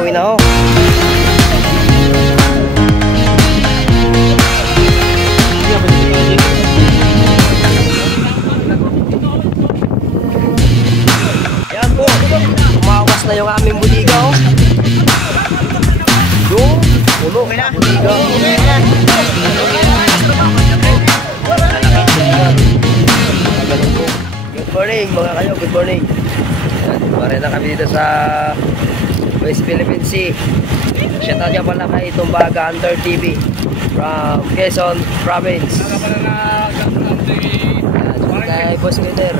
uwi na ako. Yan po, umawas na yung aming buliga, oh. Yung puno na buliga. Good morning mga kayo, good morning. Pare na kami dito sa West Philippine Sea. Shout out niya pala kay Tumbaga Under TV from Quezon Province. Kay Boss Peter.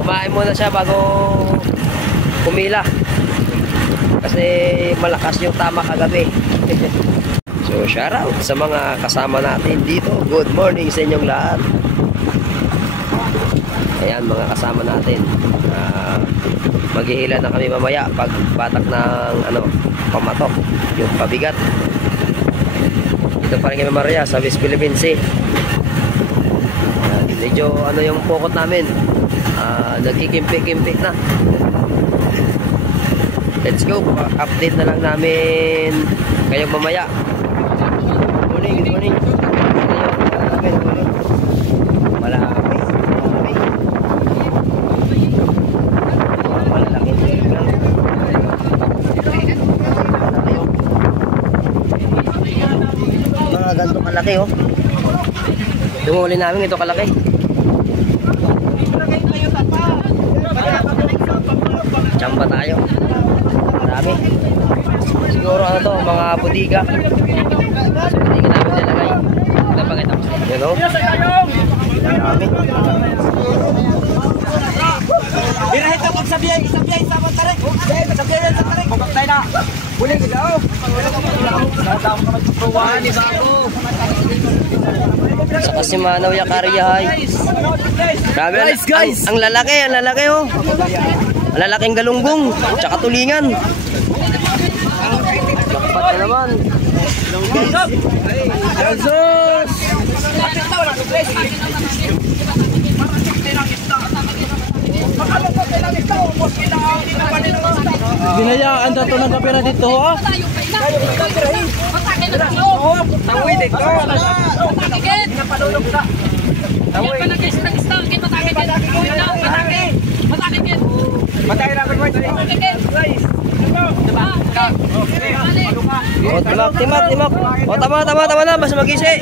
Kumain muna siya bago pumila. Kasi malakas yung tama kagabi. So shout out sa mga kasama natin dito. Good morning sa inyong lahat. Ayan mga kasama natin. Maghihila na kami mamaya pag batak ng pamatok, yung pabigat. Ito pa rin kami Maria sa West Philippine Sea. Medyo yung pokot namin, nagkikimpik-kimpik na. Let's go, update na lang namin kayo mamaya. Good morning. Ganito kalaki, oh. Yung huli namin ito kalaki. Chamba tayo. Marami. Siguro to, mga budiga. Sa budiga namin nilagay. Ito pakita ko sa inyo, no? Marami. Birahito magsabihin sa tarik. Magsabihin sa tarik. Pagkatay na. Huli ka daw. Sa Kasimanaw Yakariyahay. Guys. Ang lalaki, oh. Ang lalaking galunggong, tsaka tulingan. Lakpat na naman. Jesus! Binayaan daw ito ng kapira dito, ha? Tawi dito. Napalulog na. Tawi. Matay na ba? Timak. O tama na, mas mag-isi.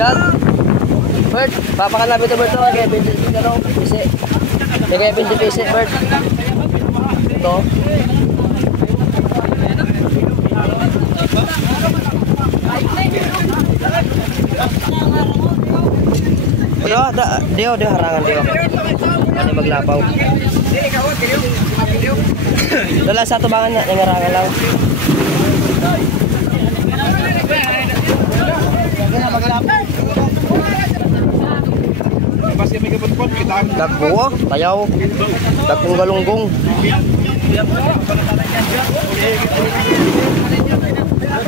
Yan. Bert, papakalapit ito Bert. Kaya 20 pisi. Kaya 20 pisi Bert. Ito. Dio harangan Dio. Ano maglapaw. Dala sa tubangan na yung harangan lang. Dagbo, tayaw. Dagkong galunggong.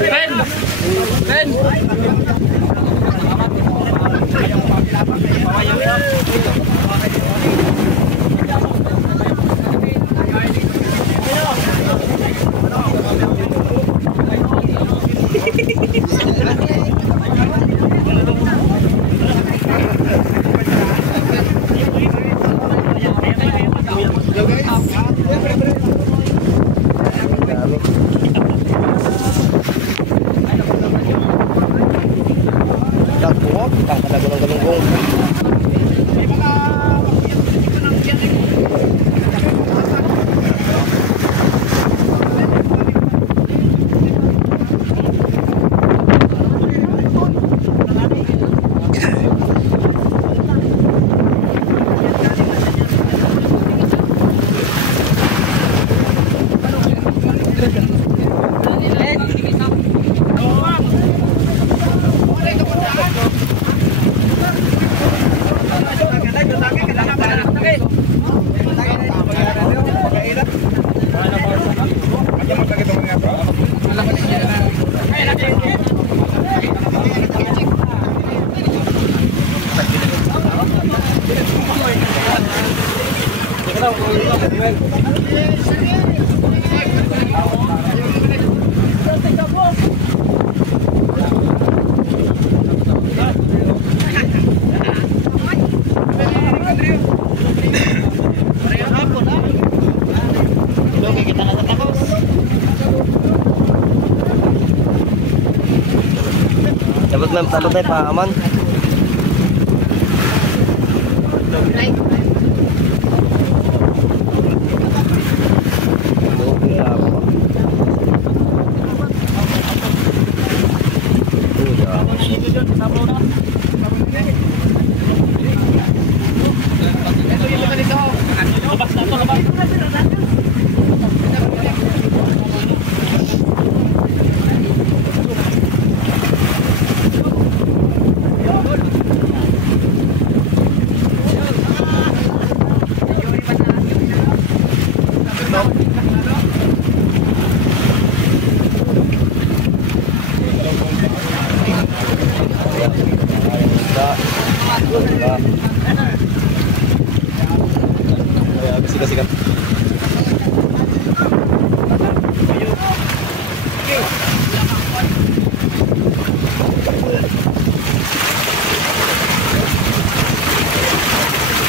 Ben. Dagbo, pangkalago ng galunggong. Dapat tayo paaman. Sikat.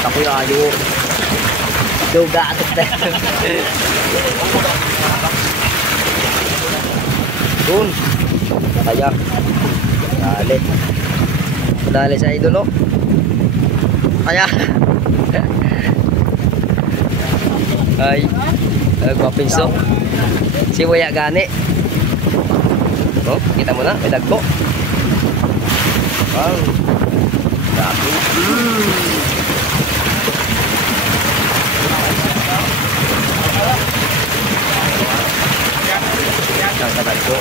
Ako yung ayo. Duga atot tayo. Dun. Kaya. Dali. Dali sa idol, oh. Kaya. Ay, gwapinso. Si Waya gani. Oh, kita mo na, may dagko. Wow. Dami. Ang dagko.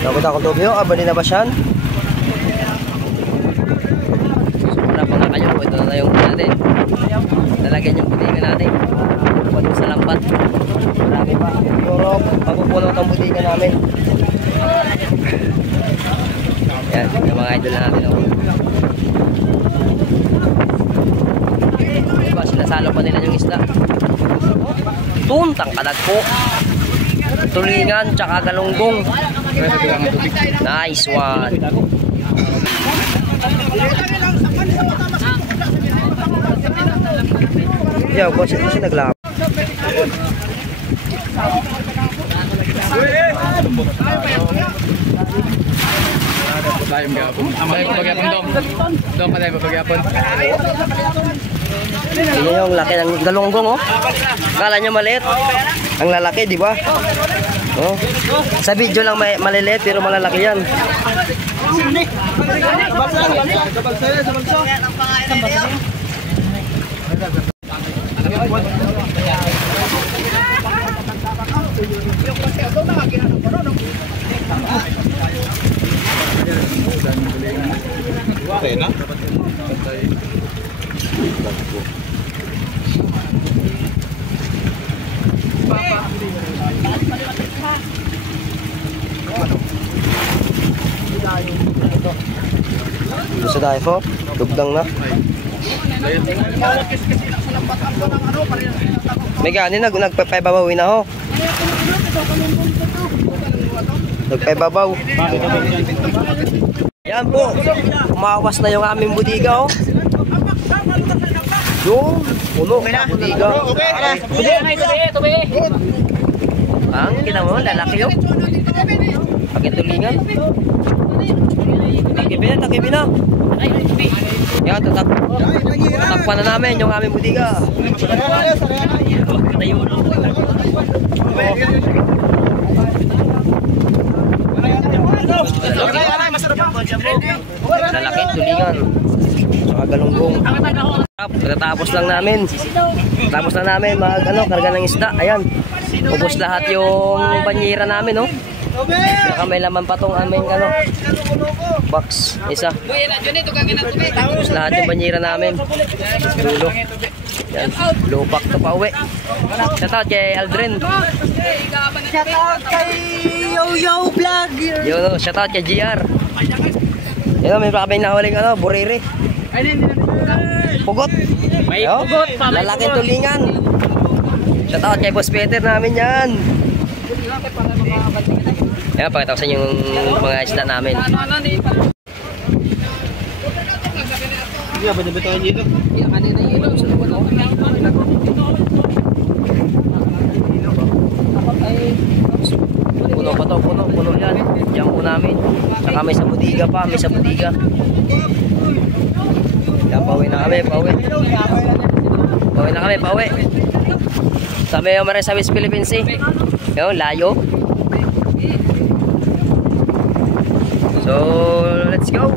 Takot ako dobyo, abali na ba siyan? Sumula pa nga kayo, ito na yung natin. Lalagyan yung butingan natin. Pagod sa lampat. Marami pa. Siguro, pagpupuno ang butingan namin. Yan, yung mga idol na natin. Diba, sinasalo pa nila yung isla. Tuntang kadagpo. Tulingan, tsaka galunggong. Nice one. Yeah, boss, ito siya naglap. Ini yung laki ng galunggong, oh. Kala nyo maliit. Ang lalaki, di ba? Oh. Sa video lang maliliit pero malalaki yan. Okay na? Sa dahil po, dugdang na. May gani na, nagpapaybabawi na ho. Nagpaybabaw. Yan po, umawas na yung aming budiga, oh. Yung puno na budiga. Ang kita mo, lalaki yun. Pagkitulingan. Takibi na. Yan, tatakpan na namin yung aming budiga. Lalaki, tulingan. Saka galunggong. Pagkatapos lang namin. Tapos na namin karga ng isda. Ayan. Ubos lahat yung banyera namin, no? Saka may laman pa tong aming box. Isa. Ubos lahat yung banyera namin. Dulo. Yan. Lupak to pa uwi. Shoutout kay Aldrin. Shoutout kay Yo Vlog. Yun, shoutout kay GR. Yun, may pa kami nahuling buriri. Pugot. May pugot pa. Lalaking tulingan. Shoutout kay Boss Peter namin yan. Yan, pakita ko sa inyo yung mga isda namin. Iya, betul-betul dito. Puno pa to, puno yan. Diyan po namin. Saka may sa budiga pa, may sa budiga. Yan, pauwi na kami, pauwi. Pauwi na kami, pauwi. Sabi yung maray sa West Philippines Sea. Yung layo. So, let's go.